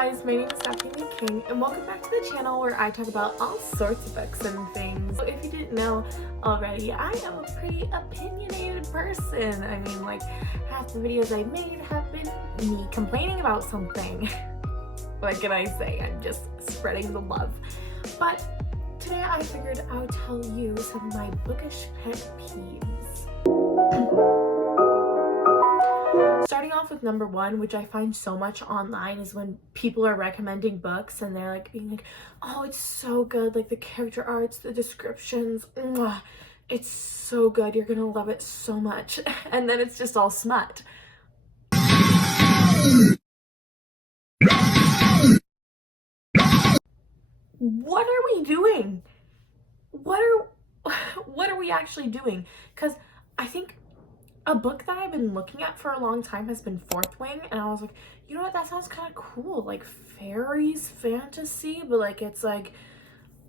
guys, my name is Stephanie King and welcome back to the channel where I talk about all sorts of books and things. So if you didn't know already, I am a pretty opinionated person. I mean, like, half the videos I made have been me complaining about something. What can I say? I'm just spreading the love. But today I figured I would tell you some of my bookish pet peeves. Starting off with number one, which I find so much online, is when people are recommending books and they're like being like, oh, it's so good, like the character arts, the descriptions, it's so good, you're gonna love it so much. And then it's just all smut. What are we doing? What are we actually doing? Because I think a book that I've been looking at for a long time has been Fourth Wing, and I was like, you know what, that sounds kind of cool, like fairies fantasy, but like it's like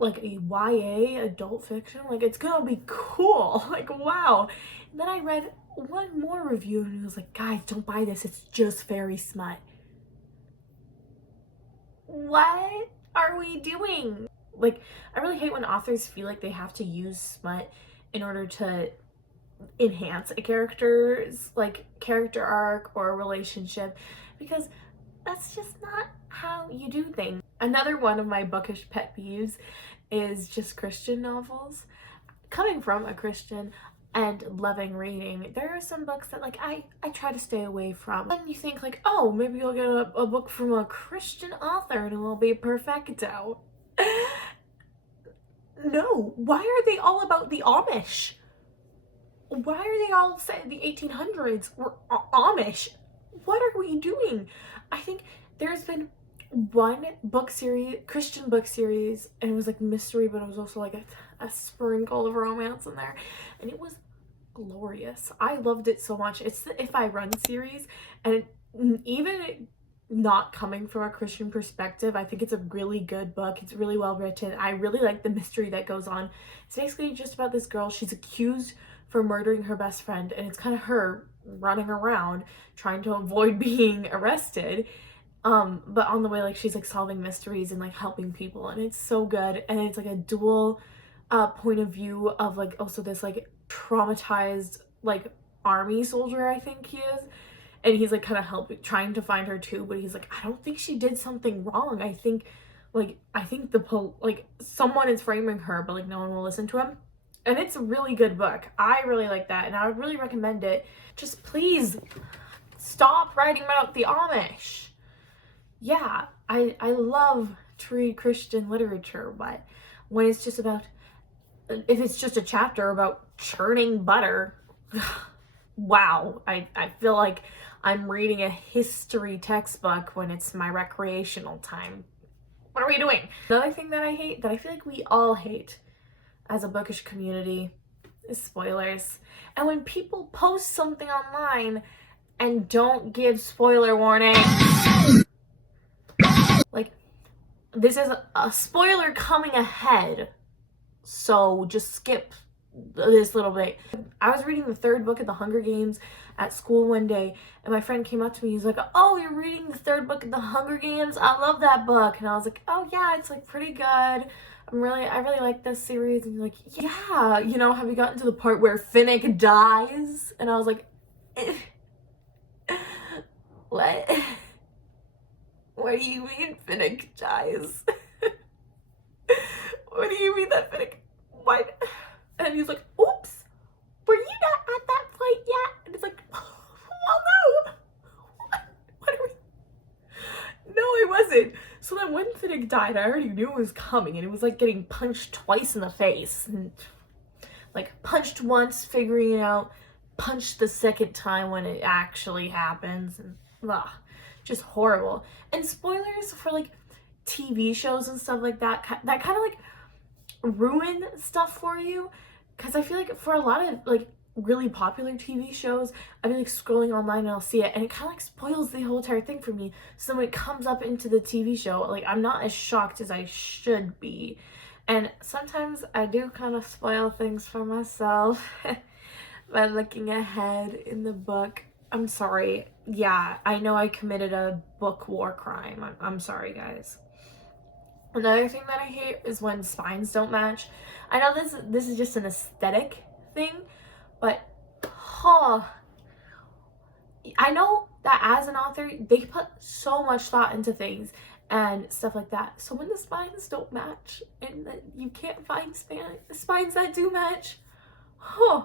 a YA adult fiction, like it's gonna be cool, like wow. And then I read one more review and it was like, guys, don't buy this, it's just fairy smut. What are we doing? Like, I really hate when authors feel like they have to use smut in order to enhance a character's like character arc or relationship, because that's just not how you do things. Another one of my bookish pet peeves is just Christian novels. Coming from a Christian and loving reading, there are some books that like I try to stay away from. And you think like, oh, maybe you'll get a book from a Christian author and it will be perfecto. No, why are they all about the Amish? Why are they all set in the 1800s? We're Amish. What are we doing? I think there's been one book series, Christian book series, and it was like mystery, but it was also like a sprinkle of romance in there, and it was glorious. I loved it so much. It's the If I Run series, and even not coming from a Christian perspective, I think it's a really good book. It's really well written. I really like the mystery that goes on. It's basically just about this girl. She's accused for murdering her best friend, and it's kind of her running around trying to avoid being arrested, but on the way, like, she's like solving mysteries and like helping people, and it's so good. And it's like a dual point of view of like also this like traumatized like army soldier, I think he is, and he's like kind of trying to find her too, but he's like, I don't think she did something wrong. I think someone is framing her, but like no one will listen to him. And it's a really good book. I really like that, and I would really recommend it. Just please stop writing about the Amish. Yeah, I love to read Christian literature, but when it's just about, if it's just a chapter about churning butter, wow, I feel like I'm reading a history textbook when it's my recreational time. What are we doing? Another thing that I hate, that I feel like we all hate as a bookish community, is spoilers. And when people post something online and don't give spoiler warnings, like, this is a spoiler coming ahead, so just skip this little bit. I was reading the third book of the Hunger Games at school one day, and my friend came up to me, he's like, oh, you're reading the third book of the Hunger Games? I love that book. And I was like, oh yeah, it's like pretty good. I really like this series. And he's like, yeah, you know, have you gotten to the part where Finnick dies? And I was like, what? What do you mean Finnick dies? What do you mean that Finnick, what? And he's like, oops, were you not at that fight yet? And it's like, well, no. What are we? No, I wasn't. So then when Finnick died, I already knew it was coming, and it was like getting punched twice in the face. And like punched once, figuring it out, punched the second time when it actually happens, and just horrible. And spoilers for like TV shows and stuff like that kind of like ruin stuff for you, because I feel like for a lot of like really popular TV shows, I'll be like scrolling online and I'll see it, and it kind of like spoils the whole entire thing for me. So when it comes up into the TV show, like I'm not as shocked as I should be. And sometimes I do kind of spoil things for myself by looking ahead in the book. I'm sorry. Yeah, I know I committed a book war crime. I'm sorry, guys. Another thing that I hate is when spines don't match. I know this is just an aesthetic thing, but huh, I know that as an author, they put so much thought into things and stuff like that. So when the spines don't match and you can't find spines that do match, huh.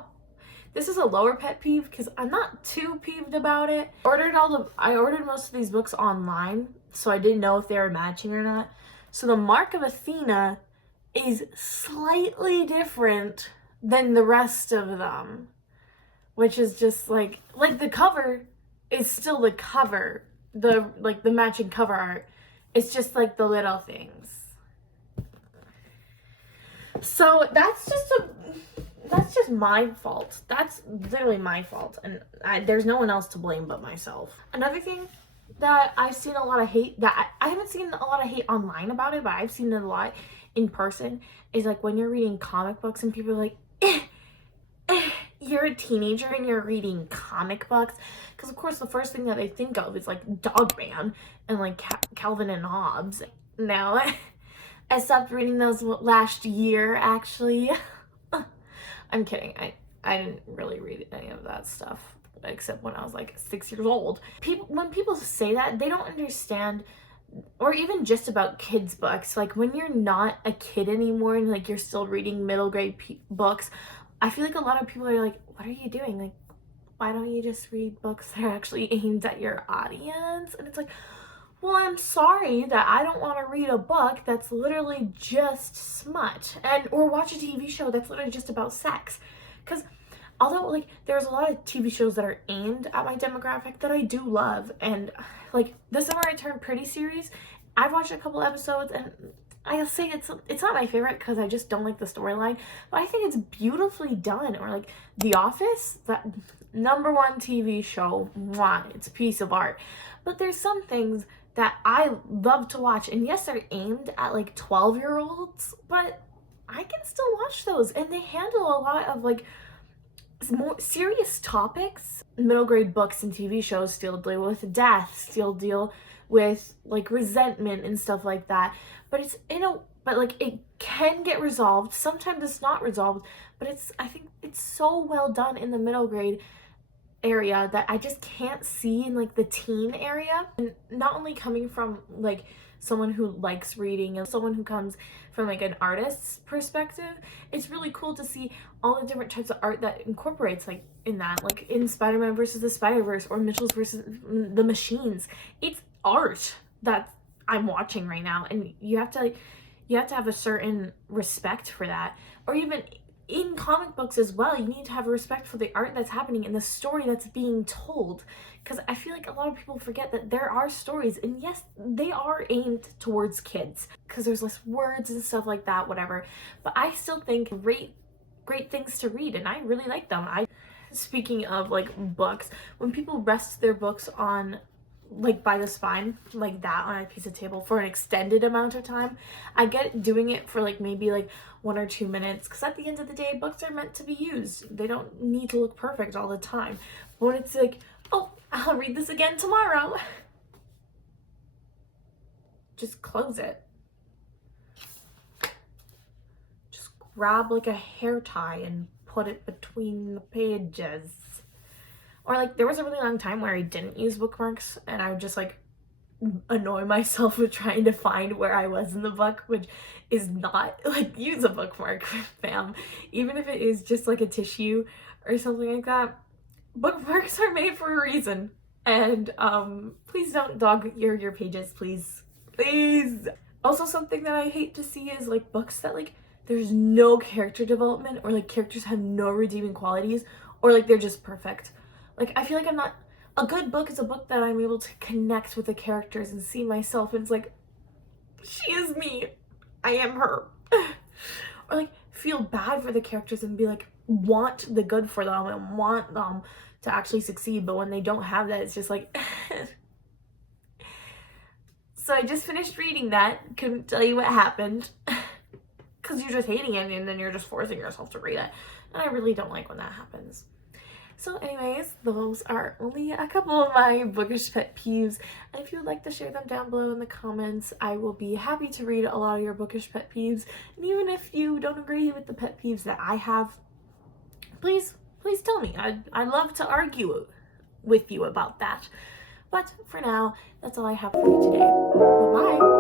This is a lower pet peeve because I'm not too peeved about it. I ordered most of these books online, so I didn't know if they were matching or not. So the Mark of Athena is slightly different than the rest of them, which is just like the cover is still the cover, the matching cover art. It's just like the little things. So that's just my fault. That's literally my fault, and there's no one else to blame but myself. Another thing that I've seen a lot of hate, that I haven't seen a lot of hate online about it, but I've seen it a lot in person, is like when you're reading comic books and people are like, you're a teenager and you're reading comic books, because of course the first thing that they think of is like Dogman and like Calvin and Hobbes. No, I stopped reading those last year, actually. I'm kidding. I didn't really read any of that stuff except when I was like 6 years old. When people say that, they don't understand, or even just about kids' books. Like when you're not a kid anymore and like you're still reading middle grade books, I feel like a lot of people are like, what are you doing? Like, why don't you just read books that are actually aimed at your audience? And it's like, well, I'm sorry that I don't want to read a book that's literally just smut, or watch a TV show that's literally just about sex. Because although like there's a lot of TV shows that are aimed at my demographic that I do love, and like the Summer I Turned Pretty series, I've watched a couple episodes and I'll say it's not my favorite because I just don't like the storyline, but I think it's beautifully done. Or like The Office, that #1 TV show, mwah, it's a piece of art. But there's some things that I love to watch, and yes, they're aimed at like 12-year-olds, but I can still watch those, and they handle a lot of like more serious topics. Middle grade books and TV shows still deal with death, still deal with like resentment and stuff like that, but like it can get resolved. Sometimes it's not resolved, but I think it's so well done in the middle grade area that I just can't see in like the teen area. And not only coming from like someone who likes reading and someone who comes from like an artist's perspective, it's really cool to see all the different types of art that incorporates like in that, like in Spiderman versus the Spiderverse, or Mitchell's versus the Machines. It's art that I'm watching right now, and you have to have a certain respect for that. Or even in comic books as well, you need to have a respect for the art that's happening and the story that's being told, because I feel like a lot of people forget that there are stories, and yes, they are aimed towards kids because there's less words and stuff like that, whatever, but I still think great things to read, and I really like them. Speaking of like books, when people rest their books on like by the spine like that on a piece of table for an extended amount of time, I get doing it for like maybe like 1 or 2 minutes, because at the end of the day, books are meant to be used. They don't need to look perfect all the time. But when it's like, oh, I'll read this again tomorrow, just close it. Just grab like a hair tie and put it between the pages. Or like there was a really long time where I didn't use bookmarks, and I would just like annoy myself with trying to find where I was in the book, which is not like, use a bookmark, fam. Even if it is just like a tissue or something like that, bookmarks are made for a reason. And please don't dog your pages, please. Also, something that I hate to see is like books that like there's no character development, or like characters have no redeeming qualities, or like they're just perfect. Like I feel like a good book is a book that I'm able to connect with the characters and see myself, and it's like, she is me, I am her. Or like feel bad for the characters and be like, want the good for them and want them to actually succeed, but when they don't have that, it's just like So I just finished reading that, couldn't tell you what happened, because you're just hating it and then you're just forcing yourself to read it, and I really don't like when that happens. So anyways, those are only a couple of my bookish pet peeves, and if you would like to share them down below in the comments, I will be happy to read a lot of your bookish pet peeves. And even if you don't agree with the pet peeves that I have, please tell me. I'd love to argue with you about that. But for now, that's all I have for you today. Bye-bye.